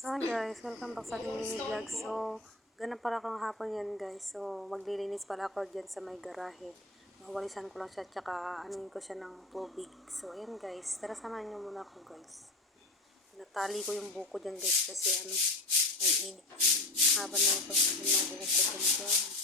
So guys, welcome back sa ating mini vlog. So, ganun pala akong hapon yan guys. So, maglilinis pala ako dyan sa may garahe. Mawalisan ko lang siya, tsaka anuin ko siya ng tubig. So, ayan guys, tara samahan nyo muna ako guys. Natali ko yung buko dyan guys kasi ang init. Haba na yung pag-asin ng buko ko dyan guys.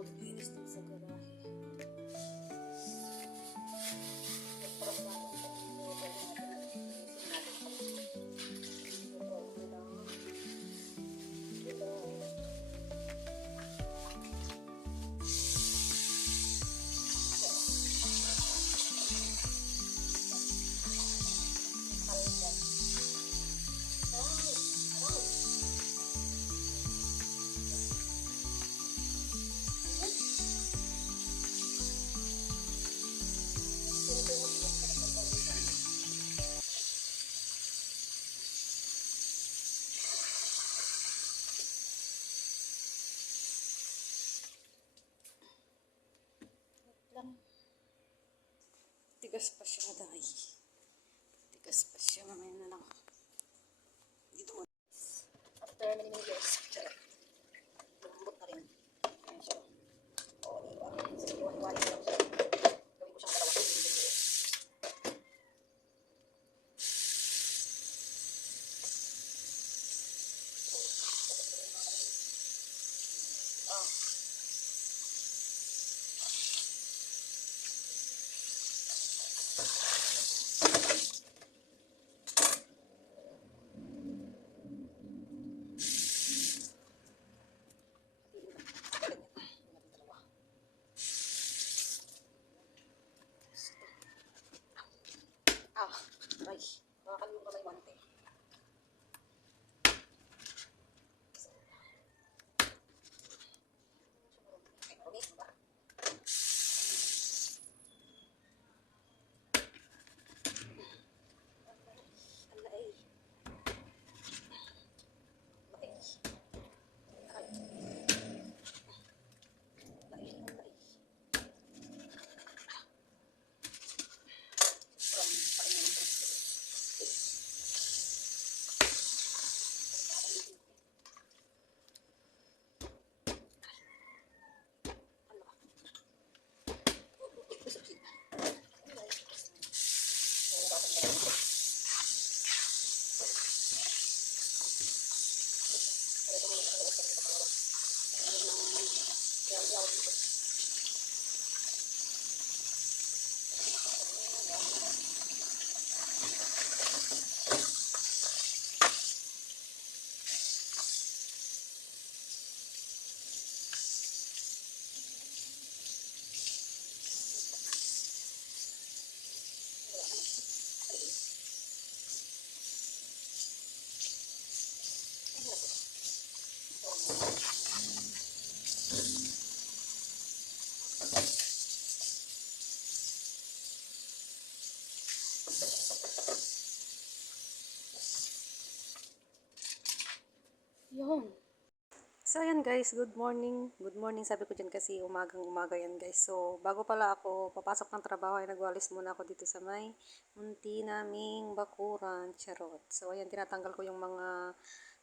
Maglinis din sa garahe. Tigas pa siya dahil. Tigas pa siya. Mamaya na lang. Dito mo. After many years. Charot. Lambot na rin. Ayan siya. O, diba? Sige, iwan-iwanin lang siya. Gawin ko siyang dalawa. Aray. Nakakalimutan ko may wante. Yun. So, ayan guys, good morning. Good morning, sabi ko dyan kasi umagang-umaga yan guys. So, bago pala ako papasok ng trabaho ay nagwalis muna ako dito sa may munti naming bakuran, charot. So, ayan, tinatanggal ko yung mga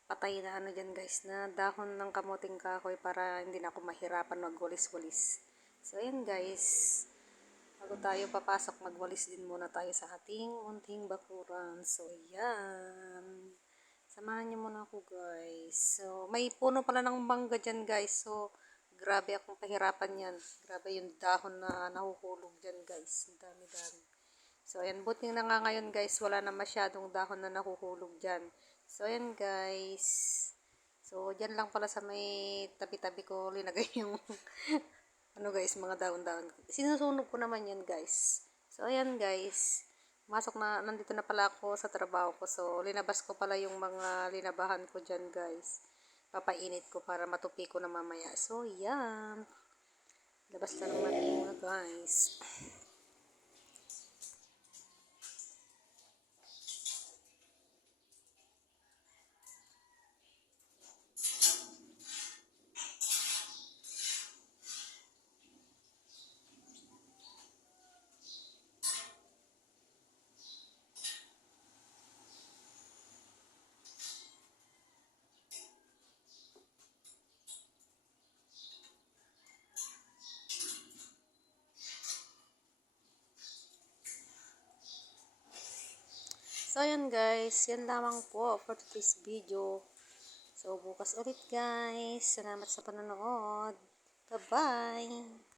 patay na ano dyan guys, na dahon ng kamuting kahoy para hindi na ako mahirapan magwalis-walis. So ayan guys, bago tayo papasok, magwalis din muna tayo sa ating unting bakuran. So ayan, samahan niyo muna ako guys. So may puno pala ng mangga dyan guys. So grabe akong pahirapan yan. Grabe yung dahon na nahuhulog dyan guys. Ang dami-dami. So ayan, buti na nga ngayon guys, wala na masyadong dahon na nahuhulog dyan. So ayan guys. So dyan lang pala sa may tabi-tabi ko linagay yung ano guys, mga daon-daon. Sinusunog ko naman yan guys. So ayan guys, nandito na pala ako sa trabaho ko. So linabas ko pala yung mga linabahan ko dyan guys. Papainit ko para matupi ko na mamaya. So yan, labas na naman muna guys. So, ayan guys. Yan lamang po for today's video. So, bukas ulit guys. Salamat sa panonood. Bye-bye!